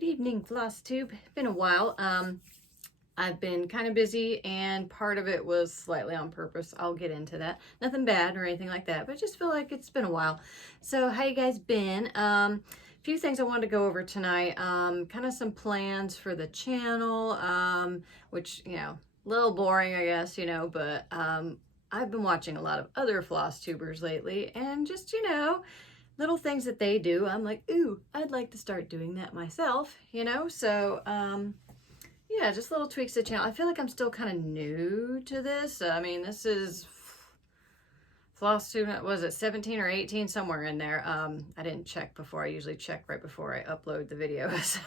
Good evening, Flosstube. Been a while. I've been kind of busy, and part of it was slightly on purpose. I'll get into that. Nothing bad or anything like that, but I just feel like it's been a while. So how you guys been? A few things I wanted to go over tonight. Kind of some plans for the channel, which, a little boring, I guess, but I've been watching a lot of other Flosstubers lately, and just, little things that they do, I'm like, ooh, I'd like to start doing that myself, So, yeah, just little tweaks to the channel. I feel like I'm still kind of new to this. I mean, this is Flosstube, was it 17 or 18, somewhere in there. I didn't check before. I usually check right before I upload the videos.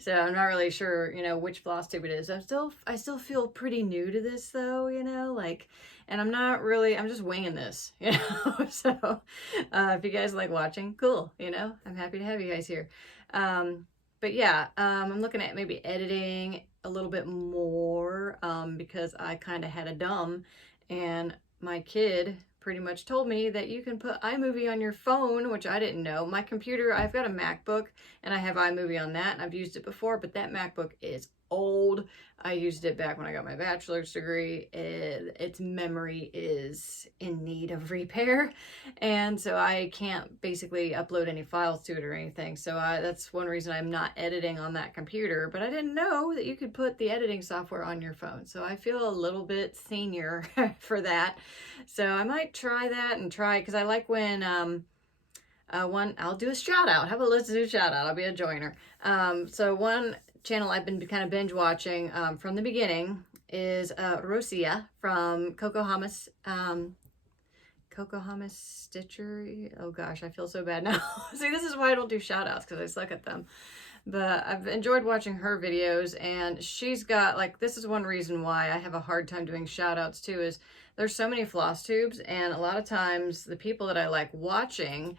So I'm not really sure, which Flosstube it is. I still feel pretty new to this though, and I'm just winging this, So if you guys like watching, cool, I'm happy to have you guys here. But yeah, I'm looking at maybe editing a little bit more because I kind of had a dumb, and my kid pretty much told me that you can put iMovie on your phone, which I didn't know. My computer, I've got a MacBook and I have iMovie on that, and I've used it before, but that MacBook is old. I used it back when I got my bachelor's degree. Its memory is in need of repair, and so I can't basically upload any files to it or anything. So that's one reason I'm not editing on that computer, but I didn't know that you could put the editing software on your phone. So I feel a little bit senior for that. So I might try that because I like when I'll do a shout out. How about let's do a shout out? I'll be a joiner. So one channel I've been kind of binge watching from the beginning is Rosia from Cocohamas Stitcher. Oh gosh, I feel so bad now. See, this is why I don't do shout outs, because I suck at them. But I've enjoyed watching her videos, and she's got, this is one reason why I have a hard time doing shout outs too, is there's so many Flosstubes, and a lot of times the people that I like watching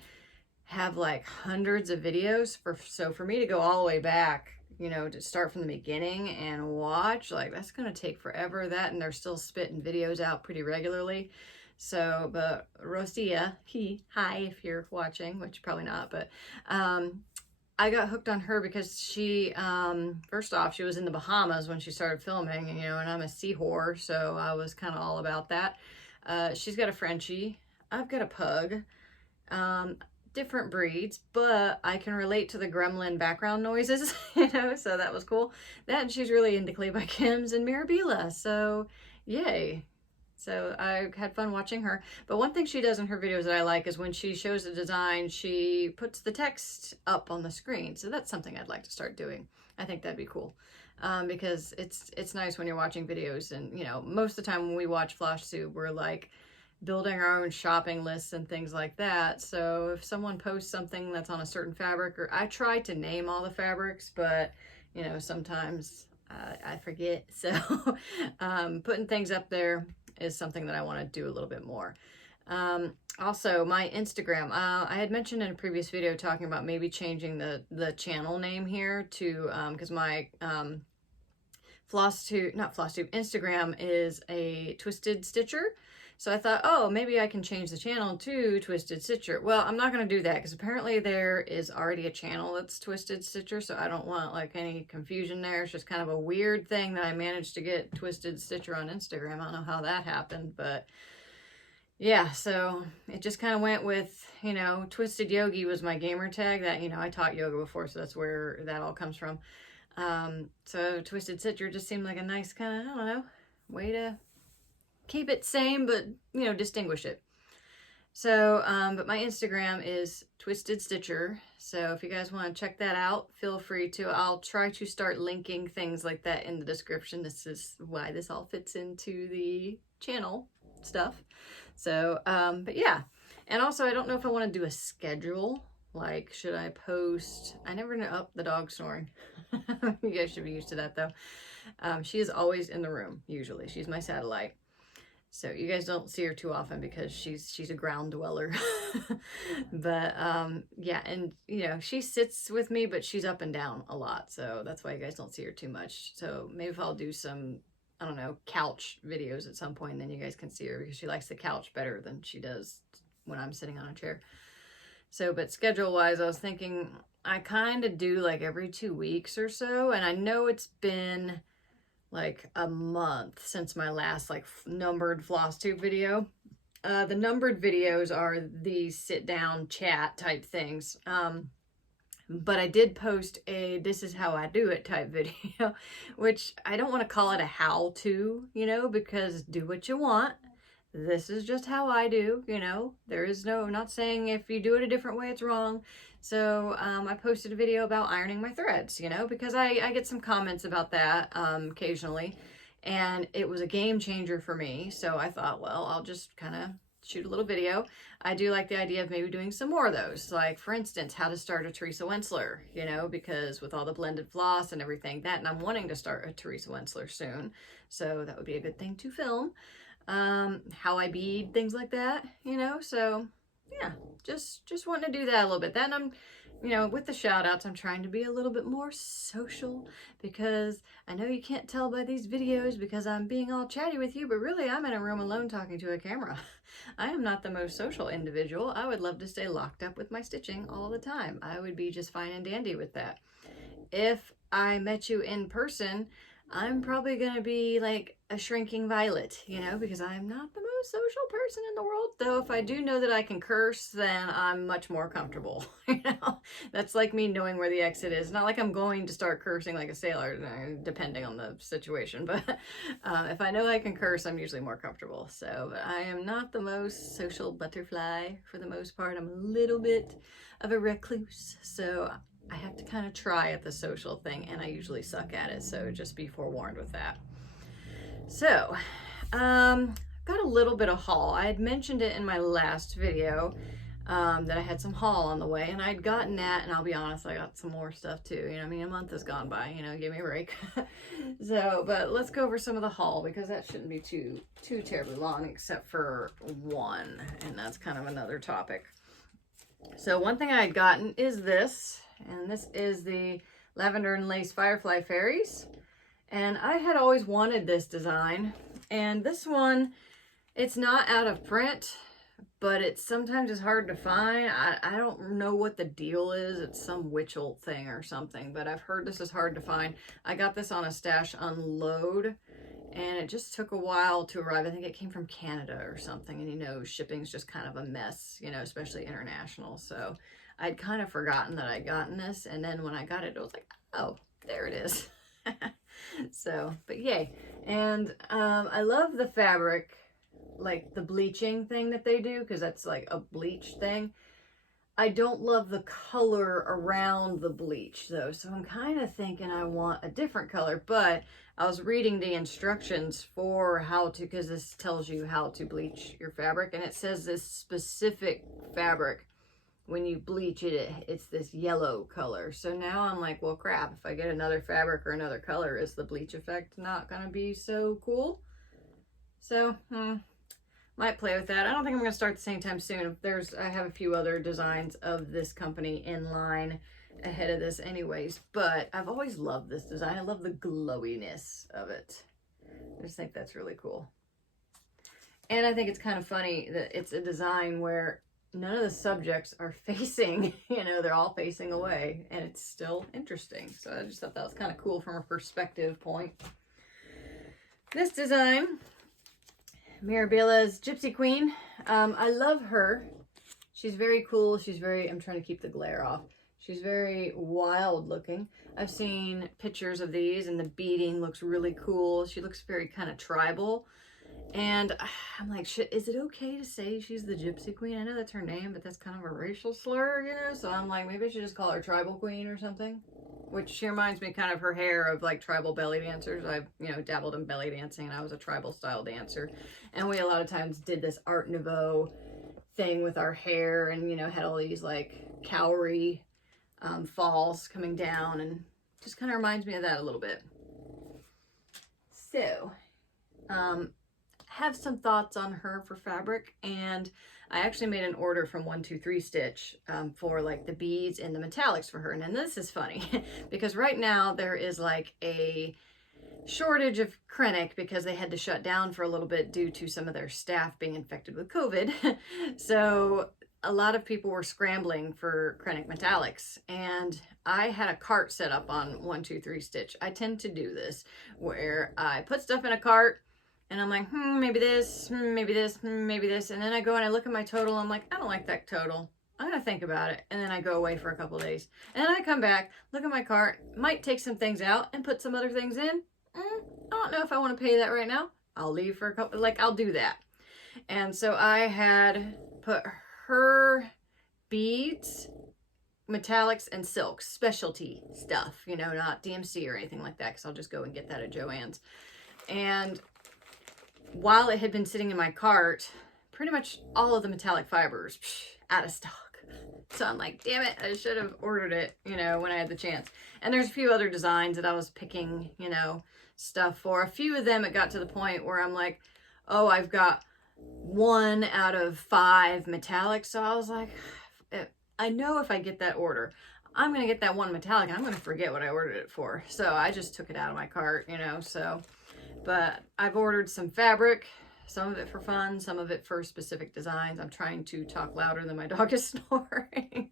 have hundreds of videos. So for me to go all the way back, to start from the beginning and watch, that's going to take forever. That, and they're still spitting videos out pretty regularly. So, but Rosia, hi, if you're watching, which probably not, but I got hooked on her because she, first off, she was in the Bahamas when she started filming, and I'm a sea whore, so I was kind of all about that. She's got a Frenchie. I've got a pug. Different breeds, but I can relate to the gremlin background noises, so that was cool. That, and she's really into Claybykims and Mirabella, so yay. So I had fun watching her. But one thing she does in her videos that I like is when she shows a design, she puts the text up on the screen. So that's something I'd like to start doing. I think that'd be cool. Because it's nice when you're watching videos, and most of the time when we watch Flosstube, we're building our own shopping lists and things like that. So if someone posts something that's on a certain fabric, or I try to name all the fabrics, but sometimes I forget. So putting things up there is something that I want to do a little bit more. Also, my Instagram, I had mentioned in a previous video talking about maybe changing the channel name here to, because my Instagram is a Twisted Stitcher. So I thought, oh, maybe I can change the channel to Twisted Stitcher. Well, I'm not going to do that because apparently there is already a channel that's Twisted Stitcher, so I don't want any confusion there. It's just kind of a weird thing that I managed to get Twisted Stitcher on Instagram. I don't know how that happened, but yeah, so it just kind of went with, Twisted Yogi was my gamer tag. That, I taught yoga before, so that's where that all comes from. So Twisted Stitcher just seemed like a nice kind of, I don't know, way to keep it same, but distinguish it. So but my Instagram is Twisted Stitcher, so if you guys want to check that out, feel free to. I'll try to start linking things like that in the description. This is why this all fits into the channel stuff. So but yeah, and also I don't know if I want to do a schedule, should I post, I never know. Oh, the dog snoring. You guys should be used to that though. She is always in the room, usually. She's my satellite. So you guys don't see her too often because she's a ground dweller. But yeah, and she sits with me, but she's up and down a lot. So that's why you guys don't see her too much. So maybe if I'll do some, I don't know, couch videos at some point, then you guys can see her, because she likes the couch better than she does when I'm sitting on a chair. So, but schedule wise, I was thinking I kind of do like every 2 weeks or so, and I know it's been like a month since my last like numbered Flosstube video. The numbered videos are the sit down chat type things. But I did post a this is how I do it type video, which I don't want to call it a how to, you know, because do what you want. This is just how I do, you know. There is no, I'm not saying if you do it a different way it's wrong. So I posted a video about ironing my threads, you know, because I get some comments about that occasionally, and it was a game changer for me. So I thought, well, I'll just kind of shoot a little video. I do like the idea of maybe doing some more of those. Like, for instance, how to start a Teresa Wensler, you know, because with all the blended floss and everything that, and I'm wanting to start a Teresa Wensler soon. So that would be a good thing to film. How I bead, things like that, you know. So yeah, just wanting to do that a little bit. Then I'm, you know, with the shout outs, I'm trying to be a little bit more social, because I know you can't tell by these videos because I'm being all chatty with you, but really I'm in a room alone talking to a camera. I am not the most social individual. I would love to stay locked up with my stitching all the time. I would be just fine and dandy with that. If I met you in person, I'm probably going to be like a shrinking violet, you know, because I'm not the most social person in the world. Though if I do know that I can curse, then I'm much more comfortable, you know. That's like me knowing where the exit is. Not like I'm going to start cursing like a sailor, depending on the situation. But if I know I can curse, I'm usually more comfortable. So, but I am not the most social butterfly for the most part. I'm a little bit of a recluse. So I have to kind of try at the social thing, and I usually suck at it, so just be forewarned with that. So, got a little bit of haul. I had mentioned it in my last video that I had some haul on the way, and I'd gotten that, and I'll be honest, I got some more stuff too. You know, I mean, a month has gone by, you know, give me a break. So, but let's go over some of the haul, because that shouldn't be too terribly long, except for one, and that's kind of another topic. So one thing I had gotten is this. And this is the Lavender and Lace Firefly Fairies. And I had always wanted this design. And this one, it's not out of print, but it's sometimes it's hard to find. I don't know what the deal is. It's some Witchell thing or something, but I've heard this is hard to find. I got this on a stash unload, and it just took a while to arrive. I think it came from Canada or something, and you know, shipping's just kind of a mess, you know, especially international. So I'd kind of forgotten that I'd gotten this, and then when I got it, it was like, oh, there it is. So, but yay. And I love the fabric, like the bleaching thing that they do, because that's like a bleach thing. I don't love the color around the bleach though, so I'm kind of thinking I want a different color. But I was reading the instructions for how to, because this tells you how to bleach your fabric, and it says this specific fabric, when you bleach it, it's this yellow color. So now I'm like, well, crap, if I get another fabric or another color, is the bleach effect not gonna be so cool? So might play with that. I don't think I'm gonna start the same time soon. I have a few other designs of this company in line ahead of this anyways, but I've always loved this design. I love the glowiness of it. I just think that's really cool. And I think it's kind of funny that it's a design where none of the subjects are facing, you know, they're all facing away, and it's still interesting. So I just thought that was kind of cool from a perspective point. This design, Mirabella's Gypsy Queen. I love her. She's very cool. She's very, I'm trying to keep the glare off. She's very wild looking. I've seen pictures of these, and the beading looks really cool. She looks very kind of tribal. And I'm like, shit, is it okay to say she's the Gypsy Queen? I know that's her name, but that's kind of a racial slur, you know? So I'm like, maybe I should just call her Tribal Queen or something. Which she reminds me kind of her hair of like tribal belly dancers. I've, you know, dabbled in belly dancing, and I was a tribal style dancer. And we a lot of times did this Art Nouveau thing with our hair, and, you know, had all these like cowrie falls coming down, and just kind of reminds me of that a little bit. So, have some thoughts on her for fabric, and I actually made an order from 123 Stitch for like the beads and the metallics for her. And then this is funny because right now there is like a shortage of Krennic because they had to shut down for a little bit due to some of their staff being infected with COVID. So a lot of people were scrambling for acrylic metallics, and I had a cart set up on 123 Stitch. I tend to do this where I put stuff in a cart and I'm like, maybe this, maybe this, maybe this. And then I go and I look at my total. I'm like, I don't like that total. I'm going to think about it. And then I go away for a couple of days. And then I come back, look at my cart, might take some things out and put some other things in. I don't know if I want to pay that right now. I'll leave for a couple, like I'll do that. And so I had put her beads, metallics, and silks, specialty stuff, you know, not DMC or anything like that, because I'll just go and get that at Joann's. And while it had been sitting in my cart, pretty much all of the metallic fibers out of stock. So I'm like, damn it, I should have ordered it, you know, when I had the chance. And there's a few other designs that I was picking, you know, stuff for. A few of them, it got to the point where I'm like, oh, I've got 1 out of 5 metallic. So I was like, I know if I get that order, I'm going to get that one metallic and I'm going to forget what I ordered it for. So I just took it out of my cart, you know, so. But I've ordered some fabric, some of it for fun, some of it for specific designs. I'm trying to talk louder than my dog is snoring.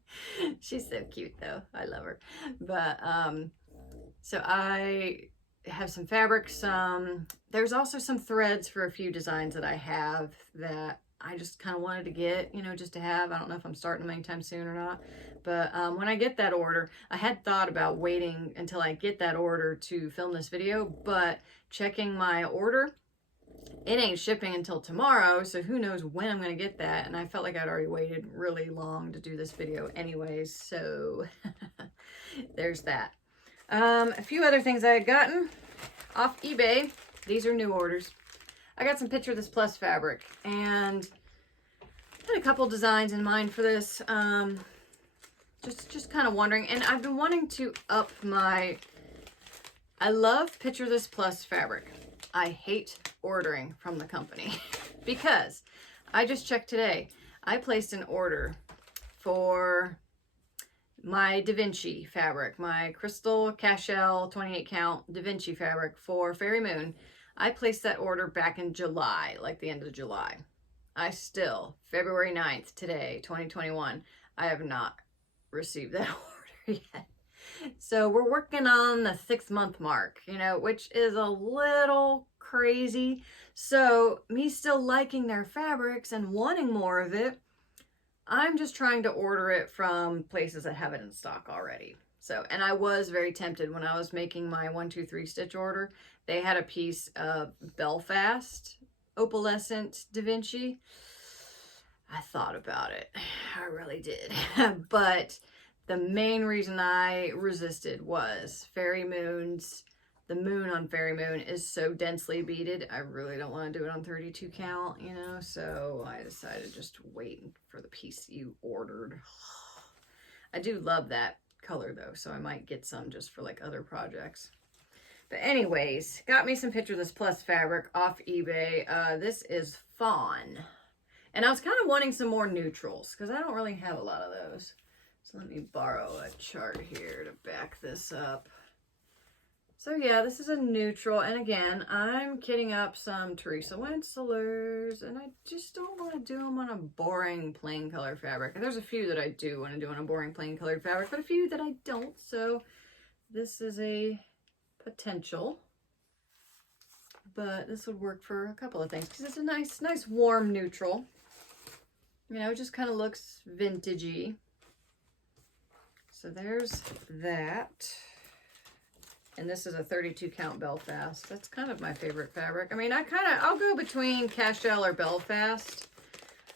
She's so cute though. I love her. But so I have some fabric, there's also some threads for a few designs that I have that I just kind of wanted to get, you know, just to have. I don't know if I'm starting them anytime soon or not. But when I get that order, I had thought about waiting until I get that order to film this video, but checking my order, it ain't shipping until tomorrow, so who knows when I'm going to get that. And I felt like I'd already waited really long to do this video anyways, so there's that. A few other things I had gotten off eBay. These are new orders. I got some Picture This Plus fabric, and I had a couple designs in mind for this. Just kind of wondering, and I've been wanting to up my, I love Picture This Plus fabric. I hate ordering from the company because I just checked today. I placed an order for my Da Vinci fabric, my Crystal Cashel 28 count Da Vinci fabric for Fairy Moon. I placed that order back in July, like the end of July. I still, February 9th, today, 2021, I have not received that order yet. So we're working on the 6-month mark, you know, which is a little crazy. So me still liking their fabrics and wanting more of it, I'm just trying to order it from places that have it in stock already. So, and I was very tempted when I was making my 123 Stitch order. They had a piece of Belfast opalescent Da Vinci. I thought about it. I really did. But the main reason I resisted was Fairy Moon's, the moon on Fairy Moon is so densely beaded. I really don't want to do it on 32 count, you know, so I decided just to wait for the piece you ordered. I do love that color though, so I might get some just for like other projects. But anyways, got me some Picture This Plus fabric off eBay. This is Fawn. And I was kind of wanting some more neutrals because I don't really have a lot of those. So let me borrow a chart here to back this up. So yeah, this is a neutral. And again, I'm kitting up some Teresa Wenzelers, and I just don't want to do them on a boring plain color fabric. And there's a few that I do want to do on a boring plain colored fabric, but a few that I don't. So this is a potential. But this would work for a couple of things because it's a nice warm neutral. You know, it just kind of looks vintagey. So there's that. And this is a 32 count Belfast. That's kind of my favorite fabric. I mean, I'll go between Cashel or Belfast.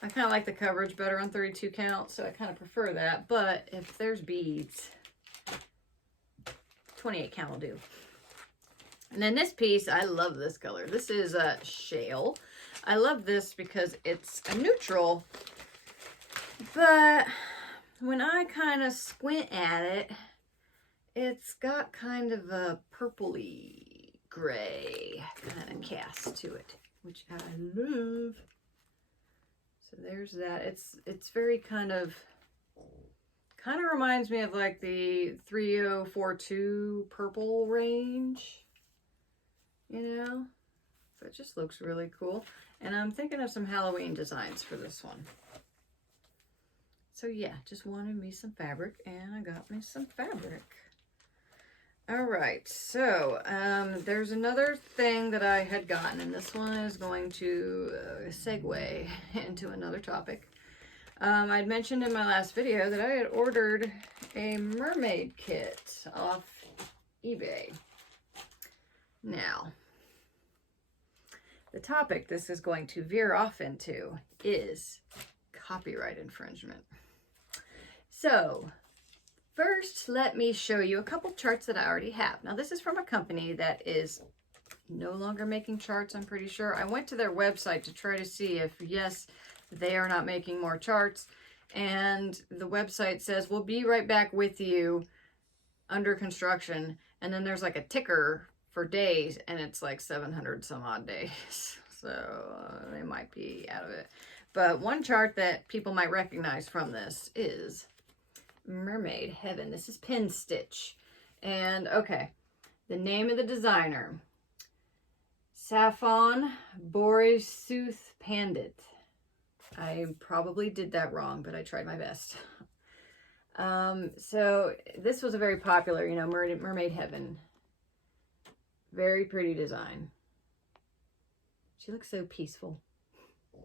I kind of like the coverage better on 32 count, so I kind of prefer that. But if there's beads, 28 count will do. And then this piece, I love this color. This is a Shale. I love this because it's a neutral, but when I kind of squint at it, it's got kind of a purpley gray kind of cast to it, which I love. So there's that. It's very kind of reminds me of like the 3042 purple range, you know? So it just looks really cool. And I'm thinking of some Halloween designs for this one. So yeah, just wanted me some fabric, and I got me some fabric. All right, so there's another thing that I had gotten, and this one is going to segue into another topic. I'd mentioned in my last video that I had ordered a mermaid kit off eBay. Now, the topic this is going to veer off into is copyright infringement. So, first, let me show you a couple charts that I already have. Now, this is from a company that is no longer making charts, I'm pretty sure. I went to their website to try to see if, yes, they are not making more charts. And the website says, we'll be right back with you, under construction. And then there's like a ticker for days, and it's like 700 some odd days. So they might be out of it. But one chart that people might recognize from this is Mermaid Heaven. This is Pin Stitch. And okay, the name of the designer, Safon Borisouth Pandit. I probably did that wrong, but I tried my best. So this was a very popular, you know, Mermaid Heaven. Very pretty design. She looks so peaceful.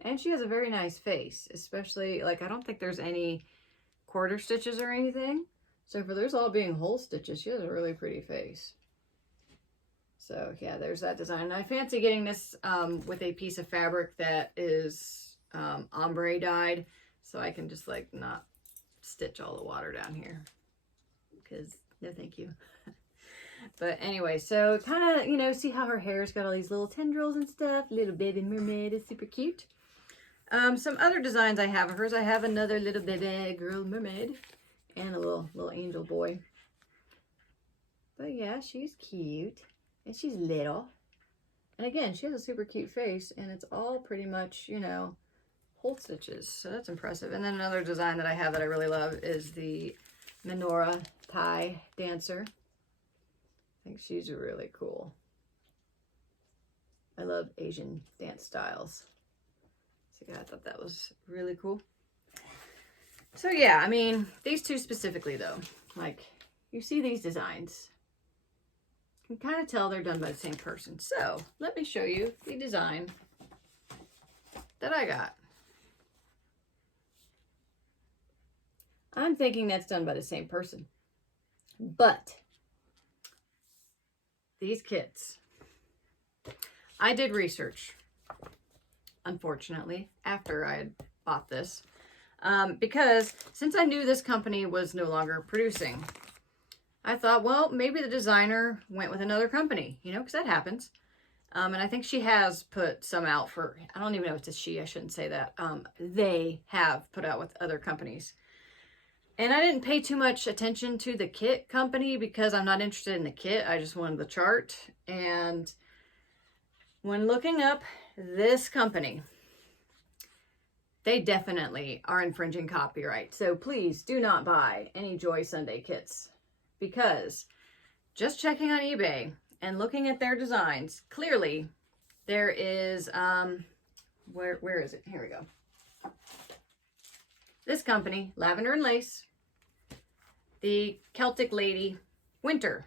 And she has a very nice face, especially, like, I don't think there's any quarter stitches or anything. So for those all being whole stitches, she has a really pretty face. So yeah, there's that design. And I fancy getting this with a piece of fabric that is ombre dyed, so I can just like not stitch all the water down here, because no thank you. But anyway, so kind of, you know, see how her hair's got all these little tendrils and stuff. Little baby mermaid is super cute. Some other designs I have of hers. I have another little baby girl mermaid and a little angel boy. But yeah, she's cute and she's little. And again, she has a super cute face, and it's all pretty much, you know, whole stitches. So that's impressive. And then another design that I have that I really love is the Menorah Thai dancer. I think she's really cool. I love Asian dance styles. So yeah, I thought that was really cool. So yeah, I mean, these two specifically though, like, you see these designs, you can kind of tell they're done by the same person. So let me show you the design that I got. I'm thinking that's done by the same person, but these kits, I did research, unfortunately, after I had bought this, because since I knew this company was no longer producing, I thought, well, maybe the designer went with another company, you know, because that happens. And I think she has put some out for, I don't even know if it's a she, I shouldn't say that. They have put out with other companies. And I didn't pay too much attention to the kit company because I'm not interested in the kit. I just wanted the chart. And when looking up this company, they definitely are infringing copyright. So please do not buy any Joy Sunday kits, because just checking on eBay and looking at their designs, clearly there is, where is it? Here we go. This company, Lavender and Lace, the Celtic Lady Winter,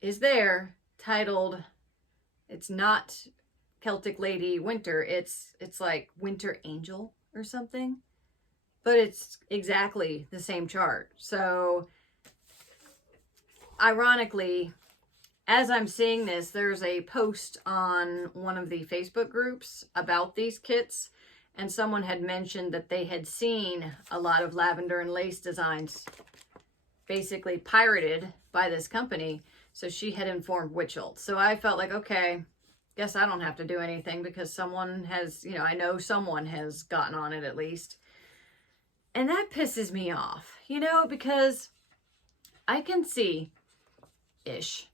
is there titled, it's not Celtic Lady Winter, it's like Winter Angel or something, but it's exactly the same chart. So ironically, as I'm seeing this, there's a post on one of the Facebook groups about these kits, and someone had mentioned that they had seen a lot of Lavender and Lace designs basically pirated by this company. So she had informed Witchelt. So I felt like, okay, guess I don't have to do anything, because someone has, you know, I know someone has gotten on it at least. And that pisses me off, you know, because I can see ish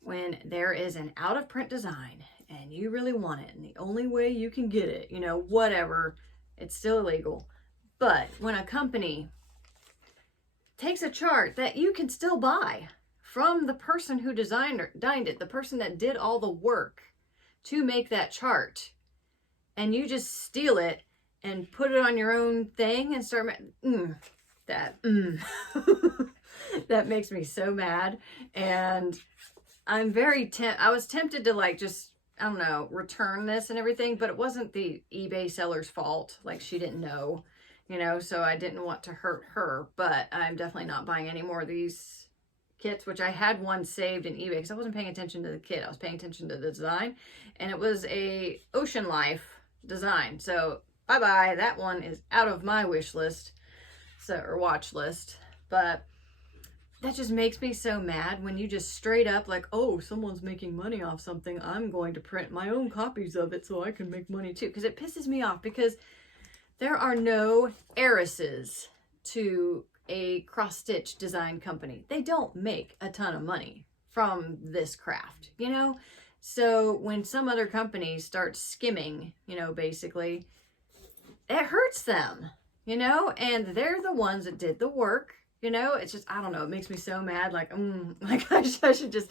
when there is an out of print design and you really want it, and the only way you can get it, you know, whatever, it's still illegal. But when a company takes a chart that you can still buy from the person who designed it, the person that did all the work to make that chart, and you just steal it and put it on your own thing and start that that makes me so mad. And I'm very I was tempted to like just, I don't know, return this and everything, but it wasn't the eBay seller's fault. Like, she didn't know, you know, so I didn't want to hurt her. But I'm definitely not buying any more of these kits, which I had one saved in eBay because I wasn't paying attention to the kit. I was paying attention to the design, and it was a Ocean Life design. So bye-bye. That one is out of my wish list, so, or watch list. But that just makes me so mad when you just straight up like, oh, someone's making money off something, I'm going to print my own copies of it so I can make money too. Because it pisses me off, because there are no heiresses to a cross-stitch design company. They don't make a ton of money from this craft, you know? So when some other company starts skimming, you know, basically, it hurts them, you know? And they're the ones that did the work. You know, it's just, I don't know, it makes me so mad. Like, like I should just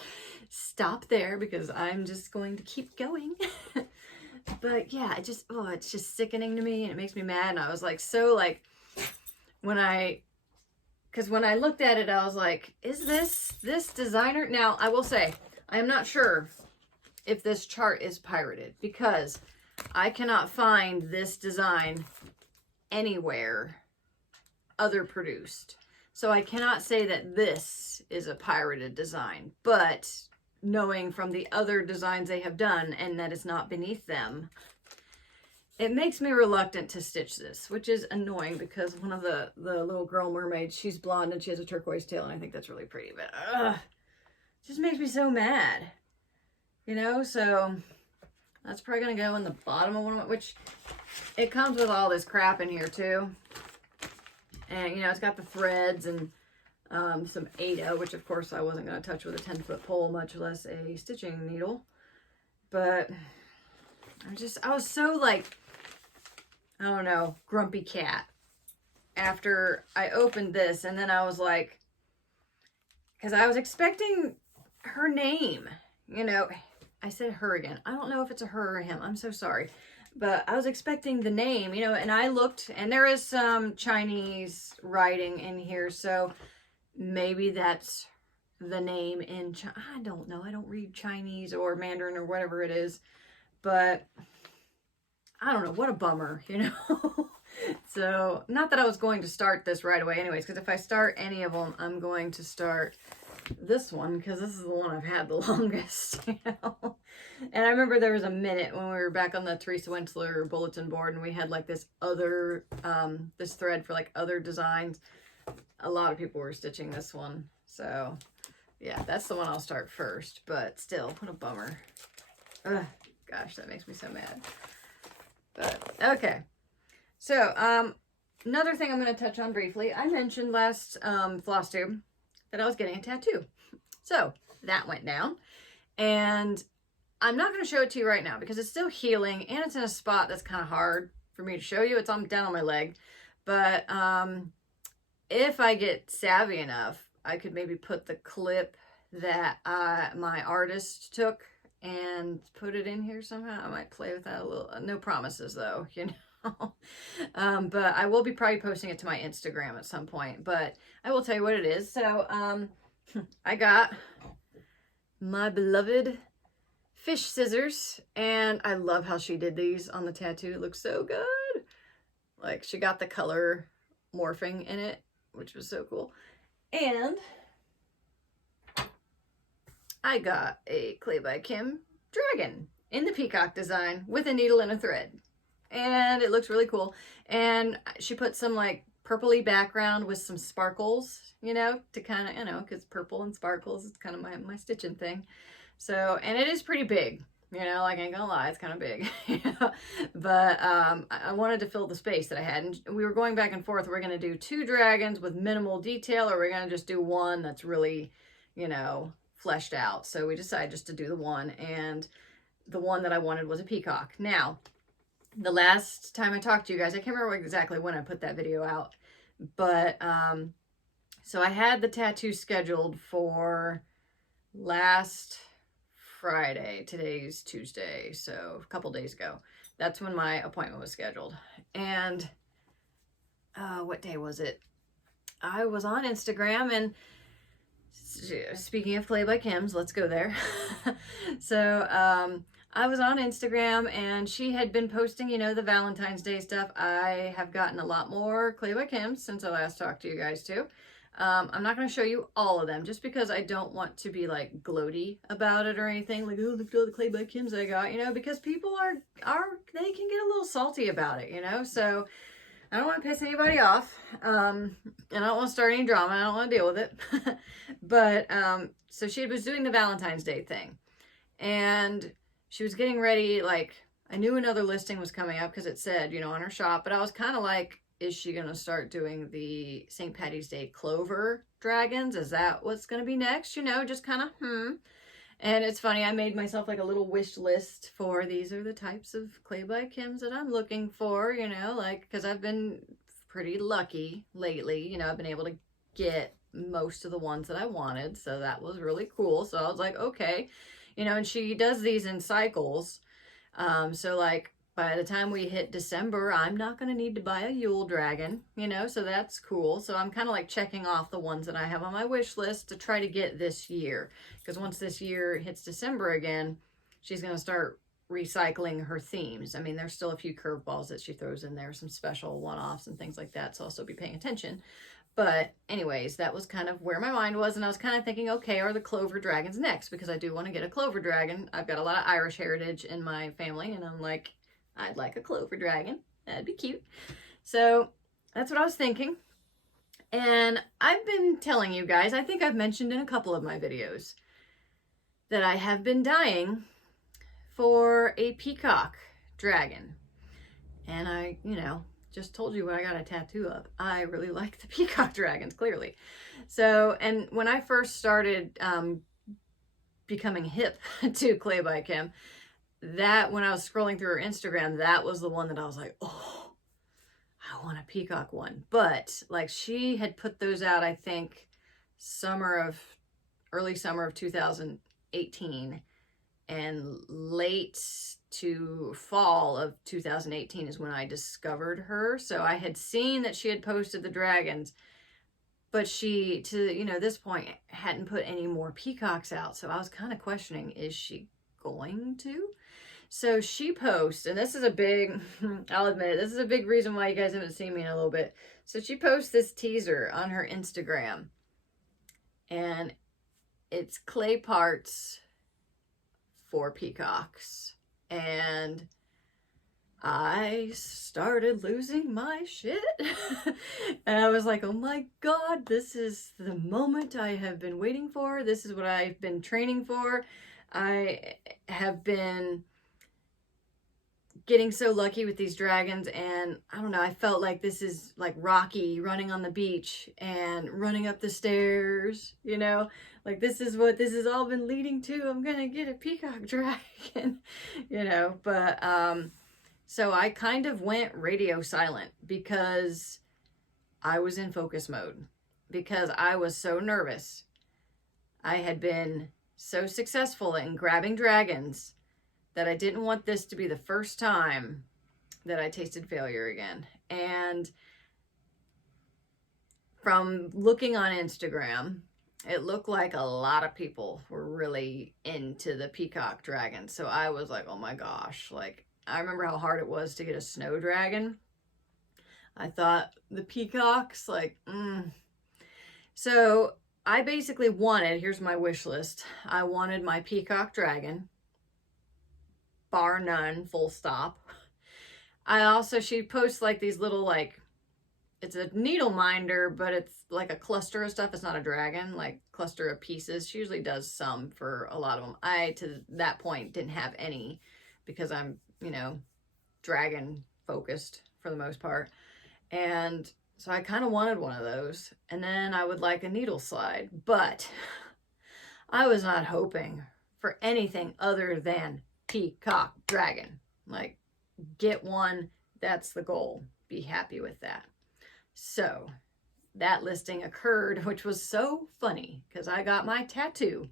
stop there, because I'm just going to keep going. But yeah, it just, oh, it's just sickening to me, and it makes me mad. And I was like, so like, because when I looked at it, I was like, is this designer? Now, I will say, I am not sure if this chart is pirated, because I cannot find this design anywhere other produced. So I cannot say that this is a pirated design, but knowing from the other designs they have done and that it's not beneath them, it makes me reluctant to stitch this, which is annoying, because one of the little girl mermaids, she's blonde and she has a turquoise tail, and I think that's really pretty, but it just makes me so mad, you know? So that's probably going to go in the bottom of one of my, which it comes with all this crap in here too. And, you know, it's got the threads and some Ada, which, of course, I wasn't going to touch with a 10-foot pole, much less a stitching needle. But I was so, like, I don't know, grumpy cat after I opened this. And then I was like, because I was expecting her name, you know. I said her again. I don't know if it's a her or a him. I'm so sorry. But I was expecting the name, you know, and I looked, and there is some Chinese writing in here, so maybe that's the name in China. I don't know. I don't read Chinese or Mandarin or whatever it is, but I don't know. What a bummer, you know? So, not that I was going to start this right away anyways, because if I start any of them, I'm going to start this one, because this is the one I've had the longest, you know. And I remember there was a minute when we were back on the Teresa Wentzler bulletin board, and we had like this other this thread for like other designs. A lot of people were stitching this one, so yeah, that's the one I'll start first. But still, what a bummer. Ugh, gosh, that makes me so mad. But okay, so another thing I'm going to touch on briefly, I mentioned last Flosstube that I was getting a tattoo. So that went down, and I'm not going to show it to you right now because it's still healing, and it's in a spot that's kind of hard for me to show you. It's down on my leg. But if I get savvy enough, I could maybe put the clip that my artist took and put it in here somehow. I might play with that a little. No promises though, you know. But I will be probably posting it to my Instagram at some point. But I will tell you what it is. So I got my beloved fish scissors, and I love how she did these on the tattoo. It looks so good. Like, she got the color morphing in it, which was so cool. And I got a Claybykim dragon in the peacock design with a needle and a thread. And it looks really cool. And she put some like purpley background with some sparkles, you know, to kind of, you know, because purple and sparkles is kind of my stitching thing. So, and it is pretty big, you know, like, I ain't gonna lie, it's kind of big, you know? But I wanted to fill the space that I had, and we were going back and forth. We're going to do 2 dragons with minimal detail, or we're going to just do one that's really, you know, fleshed out. So we decided just to do the one, and the one that I wanted was a peacock. Now, the last time I talked to you guys, I can't remember exactly when I put that video out, but so I had the tattoo scheduled for last Friday. Today's Tuesday, so a couple days ago. That's when my appointment was scheduled. And what day was it? I was on Instagram, and speaking of Claybykims, let's go there. So I was on Instagram, and she had been posting, you know, the Valentine's Day stuff. I have gotten a lot more Claybykims since I last talked to you guys too. I'm not going to show you all of them just because I don't want to be like gloaty about it or anything. Like, oh, look at all the Claybykims I got, you know, because people they can get a little salty about it, you know. So I don't want to piss anybody off. And I don't want to start any drama. I don't want to deal with it. But so she was doing the Valentine's Day thing, and she was getting ready. Like, I knew another listing was coming up because it said, you know, on her shop, but I was kind of like, is she going to start doing the St. Patty's Day clover dragons? Is that what's going to be next? You know, just kind of, And it's funny, I made myself like a little wish list for these are the types of Claybykims that I'm looking for, you know, like, because I've been pretty lucky lately. You know, I've been able to get most of the ones that I wanted. So that was really cool. So I was like, okay, you know, and she does these in cycles. So like, by the time we hit December, I'm not going to need to buy a Yule dragon, you know, so that's cool. So I'm kind of like checking off the ones that I have on my wish list to try to get this year. Because once this year hits December again, she's going to start recycling her themes. I mean, there's still a few curveballs that she throws in there, some special one-offs and things like that. So I'll still be paying attention. But anyways, that was kind of where my mind was. And I was kind of thinking, okay, are the clover dragons next? Because I do want to get a clover dragon. I've got a lot of Irish heritage in my family. And I'm like, I'd like a clover dragon. That'd be cute. So that's what I was thinking. And I've been telling you guys, I think I've mentioned in a couple of my videos, that I have been dying for a peacock dragon. And I, you know, just told you what I got a tattoo of. I really like the peacock dragons, clearly. So, and when I first started becoming hip to Claybykim, that when I was scrolling through her Instagram, that was the one that I was like, oh, I want a peacock one. But like, she had put those out, I think, early summer of 2018, and late to fall of 2018 is when I discovered her. So I had seen that she had posted the dragons, but she, to, you know, this point, hadn't put any more peacocks out. So I was kind of questioning, is she going to? So she posts, and this is a big, I'll admit it, this is a big reason why you guys haven't seen me in a little bit. So she posts this teaser on her Instagram, and it's clay parts for peacocks. And I started losing my shit. And I was like, oh my God, this is the moment I have been waiting for. This is what I've been training for. I have been getting so lucky with these dragons, and I don't know, I felt like this is like Rocky running on the beach and running up the stairs, you know, like this is what this has all been leading to. I'm gonna get a peacock dragon, you know. But so I kind of went radio silent because I was in focus mode, because I was so nervous. I had been so successful in grabbing dragons that I didn't want this to be the first time that I tasted failure again. And from looking on Instagram, it looked like a lot of people were really into the peacock dragon. So I was like, oh my gosh, like, I remember how hard it was to get a snow dragon. I thought the peacocks, like, So I basically wanted, here's my wish list. I wanted my peacock dragon, bar none, full stop. She posts like these little, like, it's a needle minder, but it's like a cluster of stuff. It's not a dragon, like cluster of pieces. She usually does some for a lot of them. I, to that point, didn't have any because I'm, you know, dragon focused for the most part. And so I kind of wanted one of those. And then I would like a needle slide, but I was not hoping for anything other than peacock dragon. Like, get one, that's the goal. Be happy with that. So that listing occurred, which was so funny because I got my tattoo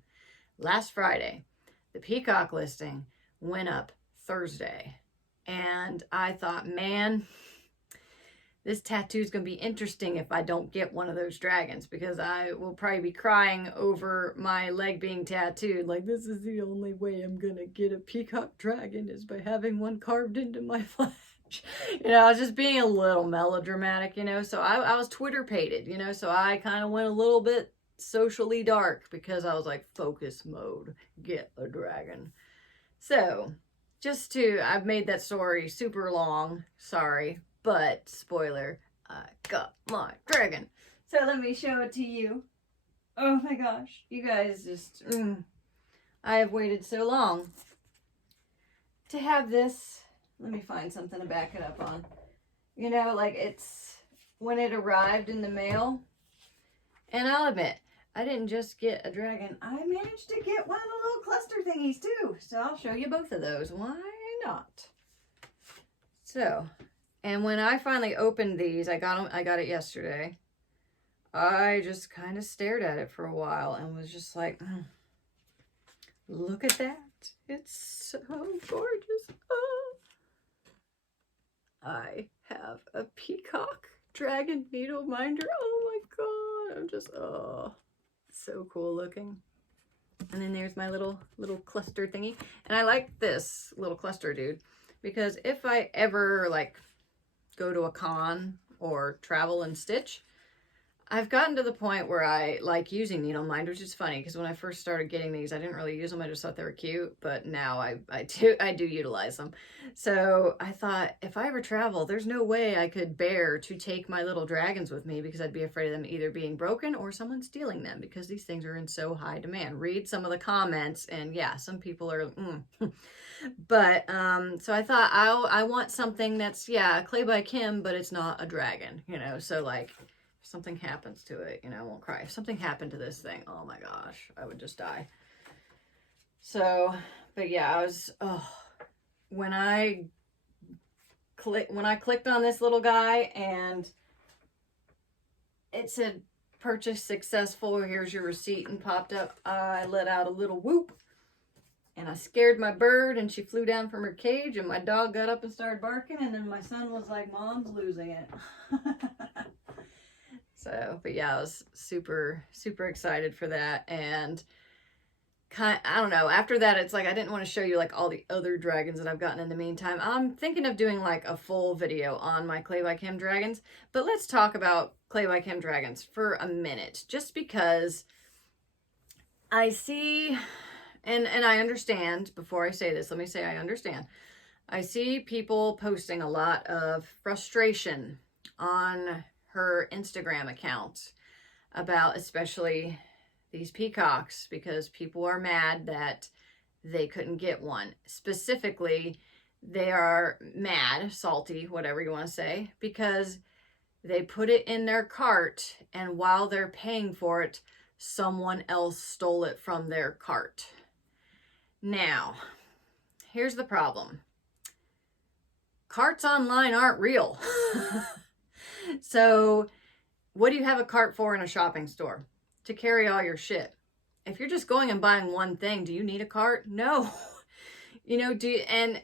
last Friday. The peacock listing went up Thursday. And I thought, man, this tattoo is going to be interesting if I don't get one of those dragons, because I will probably be crying over my leg being tattooed. Like, this is the only way I'm going to get a peacock dragon is by having one carved into my flesh. I was just being a little melodramatic, so I was Twitter pated, so I kind of went a little bit socially dark because I was like, focus mode, get a dragon. So I've made that story super long, sorry, but spoiler, I got my dragon. So let me show it to you. Oh my gosh, you guys just, I have waited so long to have this. Let me find something to back it up on. Like, it's when it arrived in the mail, and I'll admit, I didn't just get a dragon. I managed to get one of the little cluster thingies too. So I'll show you both of those. Why not? So, and when I finally opened these, I got it yesterday. I just kind of stared at it for a while and was just like, look at that. It's so gorgeous. Oh. I have a peacock dragon needle minder. Oh my god. I'm just, oh, so cool looking. And then there's my little cluster thingy. And I like this little cluster dude because if I ever like go to a con or travel and stitch, I've gotten to the point where I like using needle minders, which is funny because when I first started getting these, I didn't really use them. I just thought they were cute, but now I do utilize them. So I thought if I ever travel, there's no way I could bear to take my little dragons with me because I'd be afraid of them either being broken or someone stealing them because these things are in so high demand. Read some of the comments and yeah, some people are, But, so I thought I want something that's, yeah, Claybykim, but it's not a dragon, so like, something happens to it, I won't cry. If something happened to this thing, oh my gosh, I would just die. So, but yeah, I was, when I clicked on this little guy and it said purchase successful, here's your receipt, and popped up, I let out a little whoop and I scared my bird and she flew down from her cage and my dog got up and started barking and then my son was like, Mom's losing it. So, but yeah, I was super, super excited for that. And I don't know, after that, it's like, I didn't want to show you like all the other dragons that I've gotten in the meantime. I'm thinking of doing like a full video on my Claybykim dragons, but let's talk about Claybykim dragons for a minute, just because I see, and I understand, before I say this, let me say I understand. I see people posting a lot of frustration on her Instagram account about especially these peacocks because people are mad that they couldn't get one. Specifically, they are mad, salty, whatever you want to say, because they put it in their cart and while they're paying for it, someone else stole it from their cart. Now, here's the problem. Carts online aren't real. So what do you have a cart for in a shopping store? To carry all your shit. If you're just going and buying one thing, do you need a cart? No. And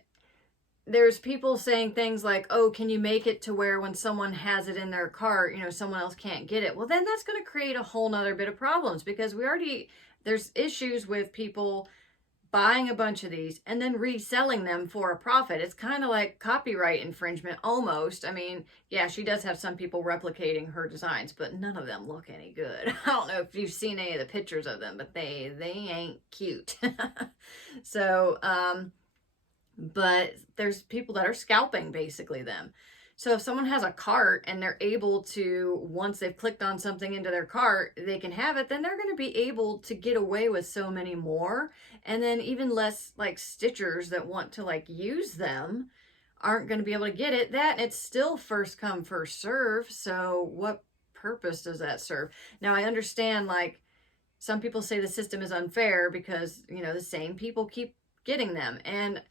there's people saying things like, oh, can you make it to where when someone has it in their cart, someone else can't get it? Well, then that's going to create a whole nother bit of problems because there's issues with people buying a bunch of these and then reselling them for a profit. It's kind of like copyright infringement almost. I mean, yeah, she does have some people replicating her designs, but none of them look any good. I don't know if you've seen any of the pictures of them, but they ain't cute. So, but there's people that are scalping basically them. So if someone has a cart and they're able to, once they've clicked on something into their cart, they can have it, then they're going to be able to get away with so many more. And then even less like stitchers that want to like use them aren't going to be able to get it. That it's still first come, first serve. So what purpose does that serve? Now I understand like some people say the system is unfair because, the same people keep getting them. And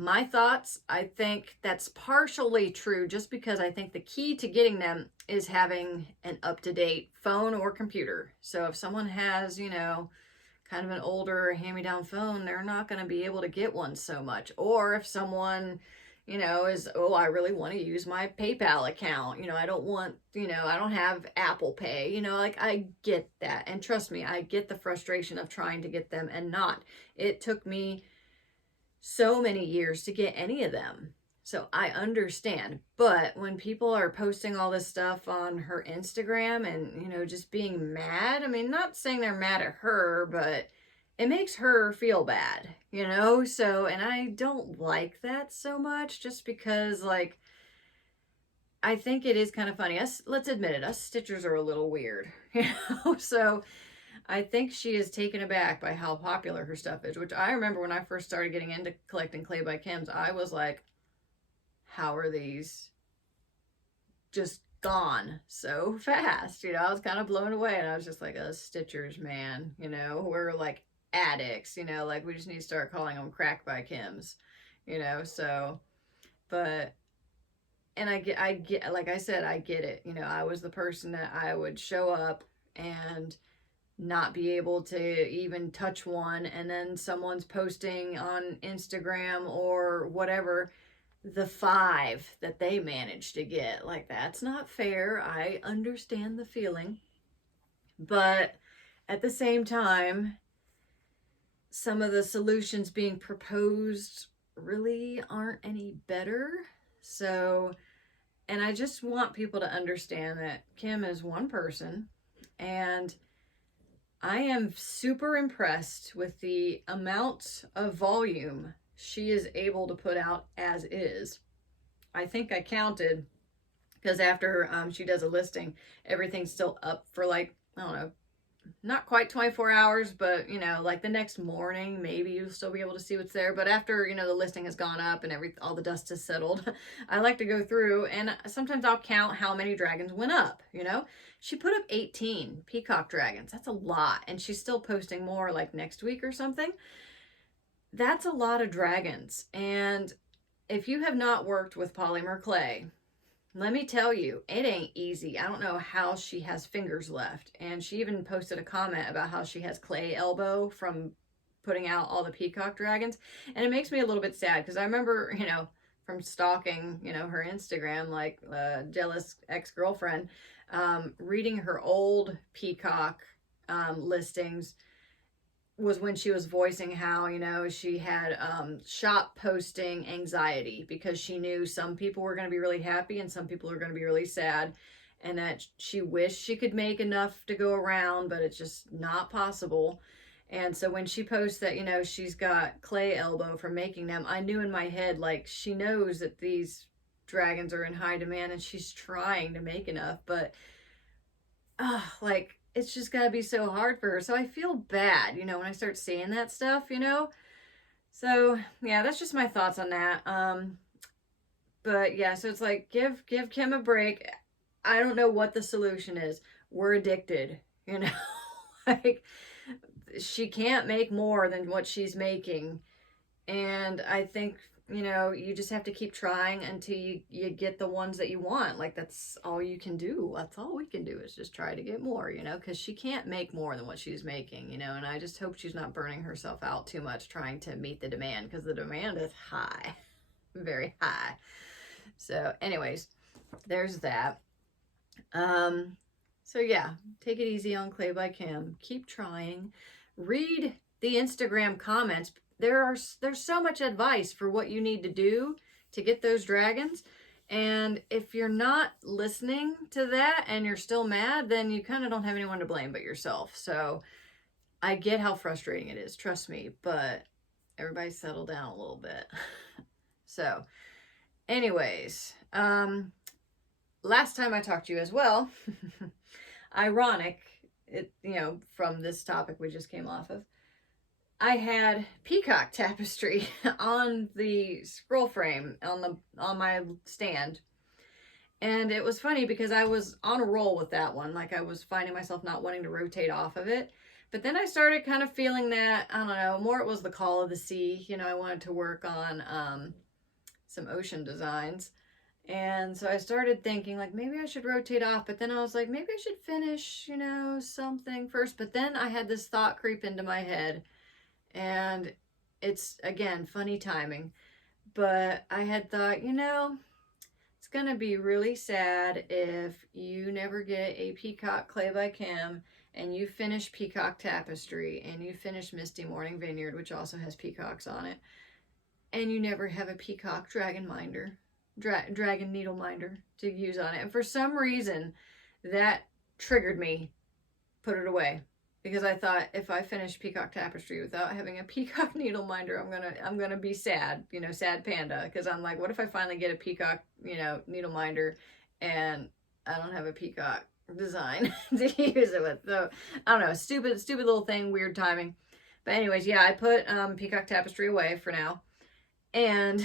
my thoughts, I think that's partially true just because I think the key to getting them is having an up-to-date phone or computer. So if someone has, kind of an older hand-me-down phone, they're not going to be able to get one so much. Or if someone you know, is, oh, I really want to use my PayPal account. You know, I don't want, you know, I don't have Apple Pay. You know, like, I get that. And trust me, I get the frustration of trying to get them and not. It took me so many years to get any of them. So I understand. But when people are posting all this stuff on her Instagram and, you know, just being mad, I mean, not saying they're mad at her, but it makes her feel bad, you know? So, and I don't like that so much, just because, like, I think it is kind of funny. Us, let's admit it, us Stitchers are a little weird, you know? So I think she is taken aback by how popular her stuff is, which I remember when I first started getting into collecting Claybykims, I was like, how are these just gone so fast? You know, I was kind of blown away, and I was just like, Stitchers, man, you know, we're like addicts, you know, like, we just need to start calling them Crackbykims, you know. So, but, and I get, like I said, I get it. You know, I was the person that I would show up and not be able to even touch one, and then someone's posting on Instagram or whatever the 5 that they managed to get. Like, that's not fair. I understand the feeling, but at the same time, some of the solutions being proposed really aren't any better. So, and I just want people to understand that Kim is one person, and I am super impressed with the amount of volume she is able to put out as is. I think I counted, because after she does a listing, everything's still up for, like, I don't know, not quite 24 hours, but, you know, like the next morning, maybe you'll still be able to see what's there. But after, you know, the listing has gone up and all the dust has settled, I like to go through, and sometimes I'll count how many dragons went up, you know. She put up 18 peacock dragons. That's a lot. And she's still posting more, like next week or something. That's a lot of dragons. And if you have not worked with polymer clay, let me tell you, it ain't easy. I don't know how she has fingers left. And she even posted a comment about how she has clay elbow from putting out all the peacock dragons. And it makes me a little bit sad, because I remember, you know, from stalking, you know, her Instagram, like jealous ex-girlfriend, reading her old peacock listings, was when she was voicing how, you know, she had shop posting anxiety, because she knew some people were going to be really happy and some people are going to be really sad, and that she wished she could make enough to go around, but it's just not possible. And so when she posts that, you know, she's got clay elbow from making them, I knew in my head, like, she knows that these dragons are in high demand and she's trying to make enough, but like, it's just gotta be so hard for her. So I feel bad, you know, when I start seeing that stuff, you know. So yeah, that's just my thoughts on that. But yeah, so it's like, give Kim a break. I don't know what the solution is. We're addicted, you know. Like, she can't make more than what she's making, and I think, you know, you just have to keep trying until you get the ones that you want. Like, that's all you can do. That's all we can do, is just try to get more, you know, because she can't make more than what she's making, you know. And I just hope she's not burning herself out too much trying to meet the demand, because the demand is high, very high. So anyways, there's that. So yeah, take it easy on Claybykim. Keep trying. Read the Instagram comments. There's so much advice for what you need to do to get those dragons. And if you're not listening to that and you're still mad, then you kind of don't have anyone to blame but yourself. So I get how frustrating it is, trust me, but everybody settle down a little bit. So anyways, last time I talked to you as well, ironic, you know, from this topic we just came off of, I had peacock tapestry on the scroll frame on my stand. And it was funny because I was on a roll with that one. Like, I was finding myself not wanting to rotate off of it. But then I started kind of feeling that, I don't know, more it was the call of the sea. You know, I wanted to work on some ocean designs. And so I started thinking, like, maybe I should rotate off. But then I was like, maybe I should finish, you know, something first. But then I had this thought creep into my head. And it's, again, funny timing. But I had thought, you know, it's going to be really sad if you never get a Peacock Claybykim and you finish Peacock Tapestry and you finish Misty Morning Vineyard, which also has peacocks on it, and you never have a Peacock Dragon Minder, Dragon Needle Minder to use on it. And for some reason, that triggered me, put it away. Because I thought if I finish Peacock Tapestry without having a Peacock Needle Minder, I'm gonna be sad, you know, sad panda. Because I'm like, what if I finally get a Peacock, you know, Needle Minder, and I don't have a Peacock design to use it with? So I don't know, stupid little thing, weird timing. But anyways, yeah, I put Peacock Tapestry away for now, and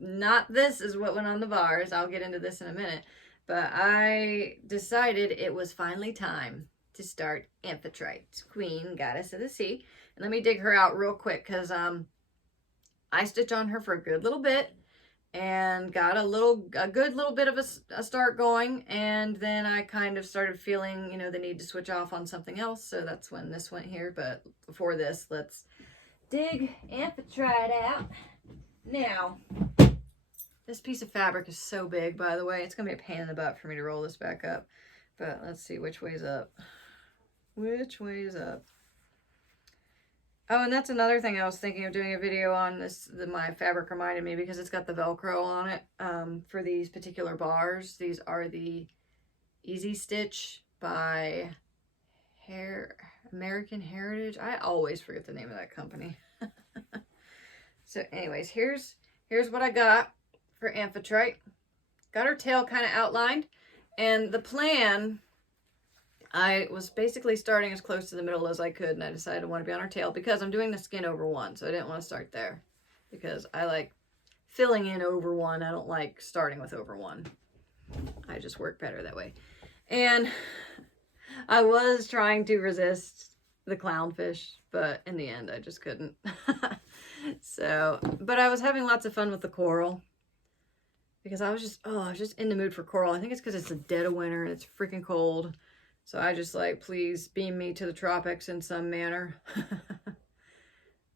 not this is what went on the bars. I'll get into this in a minute, but I decided it was finally time to start Amphitrite, Queen Goddess of the Sea. And let me dig her out real quick, because I stitched on her for a good little bit and got a good little bit of a start going, and then I kind of started feeling, you know, the need to switch off on something else, so that's when this went here. But before this, let's dig Amphitrite out. Now, this piece of fabric is so big, by the way, it's gonna be a pain in the butt for me to roll this back up, but let's see which way's up. Which way is up? Oh, and that's another thing I was thinking of doing a video on. This, my fabric reminded me, because it's got the Velcro on it for these particular bars. These are the Easy Stitch by American Heritage. I always forget the name of that company. So anyways, here's what I got for Amphitrite. Got her tail kind of outlined, and the plan, I was basically starting as close to the middle as I could, and I decided I want to be on her tail because I'm doing the skin over one, so I didn't want to start there because I like filling in over one. I don't like starting with over one. I just work better that way. And I was trying to resist the clownfish, but in the end I just couldn't. So, but I was having lots of fun with the coral because I was just in the mood for coral. I think it's because it's the dead of winter and it's freaking cold. So I just like, please beam me to the tropics in some manner.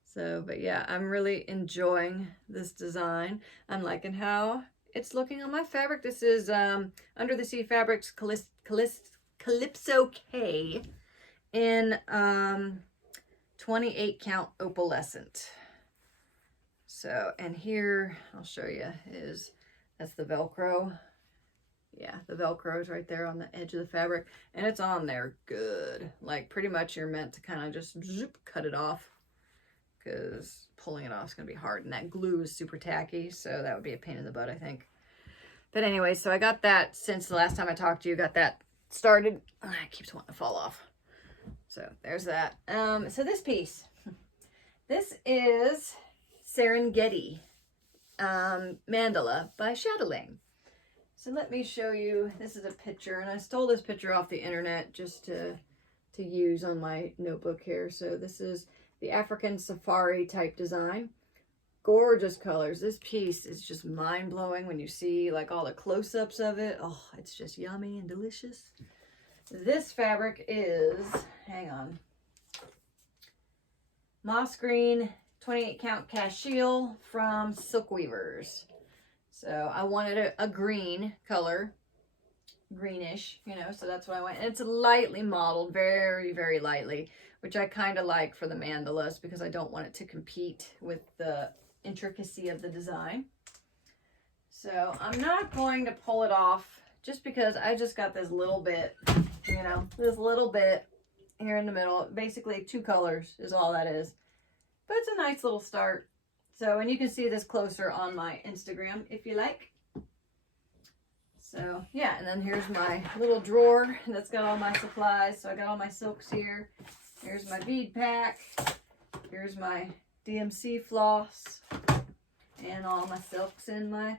So, but yeah, I'm really enjoying this design. I'm liking how it's looking on my fabric. This is Under the Sea Fabrics Calypso K in 28 count opalescent. So, and here, I'll show you, that's the Velcro. Yeah, the Velcro is right there on the edge of the fabric, and it's on there good. Like, pretty much you're meant to kind of just zoop, cut it off, because pulling it off is going to be hard, and that glue is super tacky, so that would be a pain in the butt, I think. But anyway, so I got that since the last time I talked to you, got that started. Oh, it keeps wanting to fall off. So there's that. So this piece, this is Serengeti Mandala by Chatelaine. So let me show you, this is a picture, and I stole this picture off the internet just to use on my notebook here. So this is the African safari type design. Gorgeous colors. This piece is just mind-blowing when you see like all the close-ups of it. Oh, it's just yummy and delicious. This fabric is, hang on, moss green 28 count cachille from Silk Weavers. So I wanted a green color, greenish, you know, so that's what I went. And it's lightly modeled, very, very lightly, which I kind of like for the mandalas because I don't want it to compete with the intricacy of the design. So I'm not going to pull it off just because I just got this little bit, you know, this little bit here in the middle. Basically 2 colors is all that is. But it's a nice little start. So, and you can see this closer on my Instagram if you like. So, yeah, and then here's my little drawer that's got all my supplies. So I got all my silks here. Here's my bead pack. Here's my DMC floss. And all my silks and my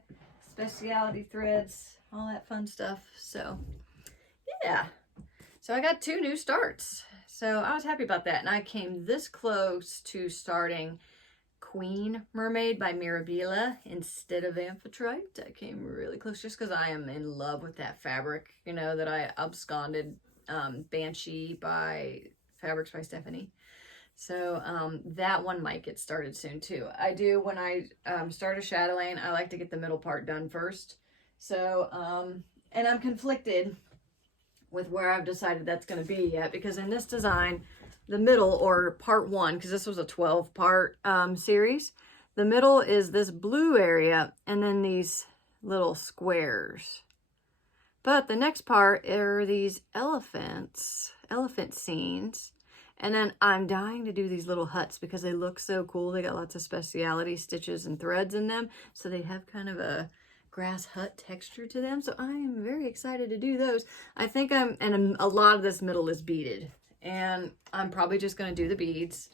specialty threads. All that fun stuff. So, yeah. So I got 2 new starts. So I was happy about that. And I came this close to starting Queen Mermaid by Mirabella instead of Amphitrite. I came really close just because I am in love with that fabric, you know, that I absconded Banshee by Fabrics by Stephanie. So that one might get started soon too. I do, when I start a shadowing, I like to get the middle part done first. So, and I'm conflicted with where I've decided that's going to be yet, because in this design, the middle, or part one, because this was a 12-part series, the middle is this blue area and then these little squares. But the next part are these elephant scenes. And then I'm dying to do these little huts because they look so cool. They got lots of speciality stitches and threads in them. So they have kind of a grass hut texture to them. So I am very excited to do those. I think and a lot of this middle is beaded. And I'm probably just going to do the beads,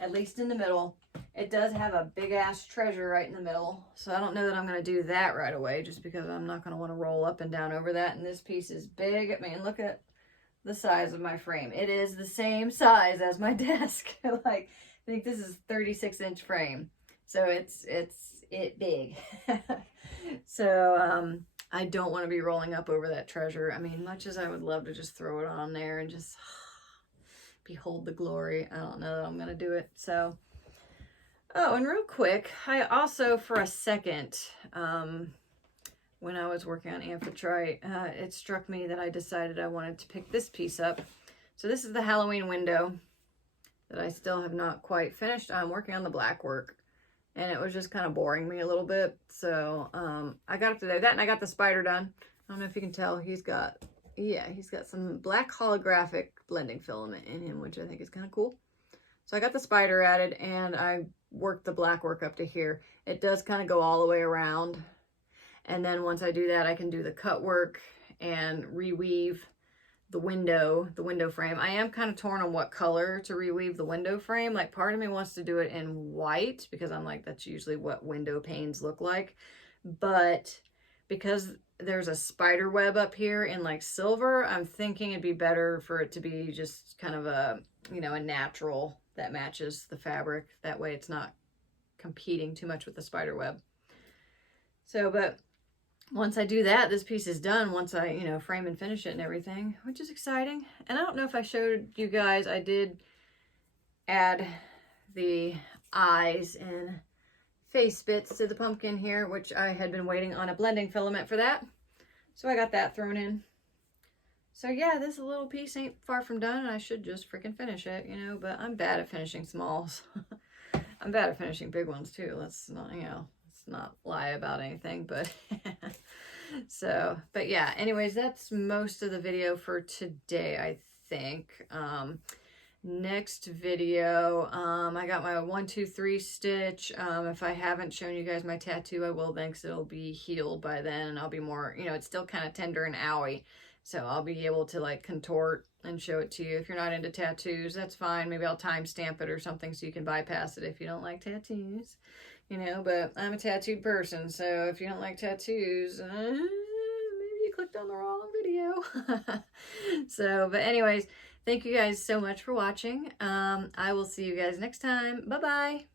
at least in the middle. It does have a big ass treasure right in the middle. So I don't know that I'm going to do that right away, just because I'm not going to want to roll up and down over that. And this piece is big. I mean, look at the size of my frame. It is the same size as my desk. Like, I think this is 36-inch frame. So it's big. So I don't want to be rolling up over that treasure. I mean, much as I would love to just throw it on there and just behold the glory, I don't know that I'm going to do it. So, oh, and real quick, I also, for a second, when I was working on Amphitrite, it struck me that I decided I wanted to pick this piece up. So this is the Halloween window that I still have not quite finished. I'm working on the black work, and it was just kind of boring me a little bit. So I got up to that, and I got the spider done. I don't know if you can tell, he's got some black holographic blending filament in him, which I think is kind of cool. So I got the spider added, and I worked the black work up to here. It does kind of go all the way around. And then once I do that, I can do the cut work and reweave the window frame. I am kind of torn on what color to reweave the window frame. Like, part of me wants to do it in white, because I'm like, that's usually what window panes look like. But because there's a spider web up here in like silver, I'm thinking it'd be better for it to be just kind of a, you know, a natural that matches the fabric. That way it's not competing too much with the spider web. So, but once I do that, this piece is done, once I, you know, frame and finish it and everything, which is exciting. And I don't know if I showed you guys, I did add the eyes and face bits to the pumpkin here, which I had been waiting on a blending filament for that. So I got that thrown in. So yeah, this little piece ain't far from done, and I should just freaking finish it, you know, but I'm bad at finishing smalls. I'm bad at finishing big ones too. Let's not, you know, not lie about anything, but so, but yeah, anyways, that's most of the video for today, I think. Next video, I got my 1, 2, 3 stitch. If I haven't shown you guys my tattoo, I will then, because it'll be healed by then, and I'll be more, you know, it's still kind of tender and owie, so I'll be able to like contort and show it to you. If you're not into tattoos, that's fine. Maybe I'll timestamp it or something so you can bypass it if you don't like tattoos. You know, but I'm a tattooed person, so if you don't like tattoos, maybe you clicked on the wrong video. So, but anyways, thank you guys so much for watching. I will see you guys next time. Bye-bye.